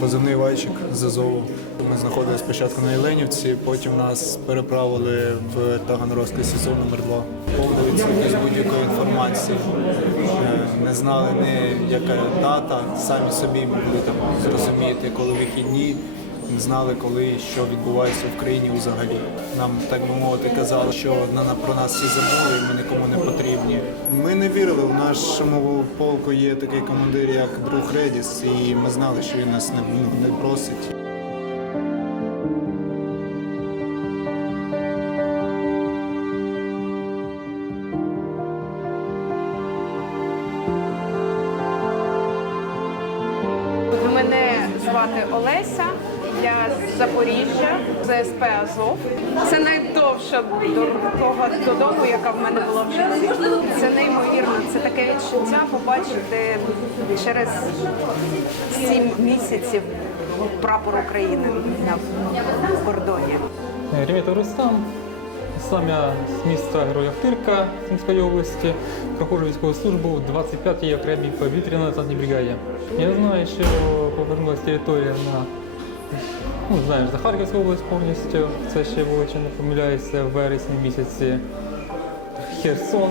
позивний Вайчик з Азову. Ми знаходилися спочатку на Єленівці, потім нас переправили в Таганрозький СІЗО номер 2 Повний з будь-якої інформації. Е, Не знали ні яка дата, самі собі могли там зрозуміти, коли вихідні. Не знали, коли що відбувається в країні взагалі. Нам так би мовити казали, що на, на про нас всі забули, і ми нікому не потрібні. Ми не вірили. У нашому полку є такий командир, як друг Редіс, і ми знали, що він нас не, ну, не бросить. Мене звати Олеся, я з Запоріжжя, ЗСП Азов. Це найдовша дорога додому, яка в мене була в житті. Це неймовірно. Це таке відчуття побачити через сім місяців прапор України на кордоні. Ребят, Рустам. Сам я з міста Героя Хтирка Сумської області, проходжу військову службу в 25-й окремій повітряно-десантній бригаді. Я знаю, що повернулася територія на ну, знаєш, за Харківську область повністю. Це ще було, чи не помиляюся, в вересні місяці. Херсон,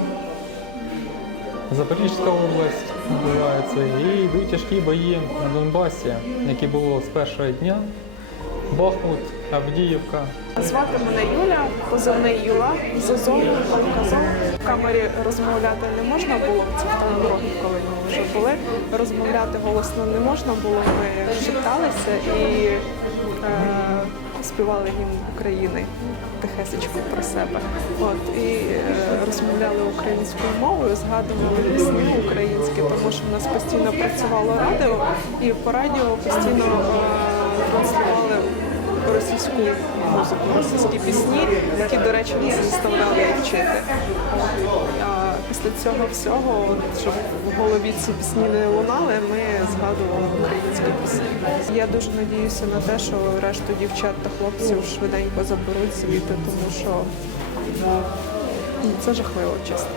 Запорізька область відбувається. І йдуть тяжкі бої на Донбасі, які було з першого дня. Бахмут, Авдіївка, Звати мене Юля, позивний Юла, з Азову, Азов. В камері розмовляти не можна було, в дороги, коли ми вже були. Розмовляти голосно не можна було, ми шепталися і е, співали гімн України тихесечко про себе. От, і е, розмовляли українською мовою, згадували пісні українські, тому що в нас постійно працювало радіо, і по радіо постійно е, транслювали російську музику, російські пісні, які, до речі, нас заставляли вчити. А після цього всього, щоб в голові ці пісні не лунали, ми згадували українські пісні. Я дуже надіюся на те, що решту дівчат та хлопців швиденько заберуть звідти, тому що ну, це жахливо, чесно.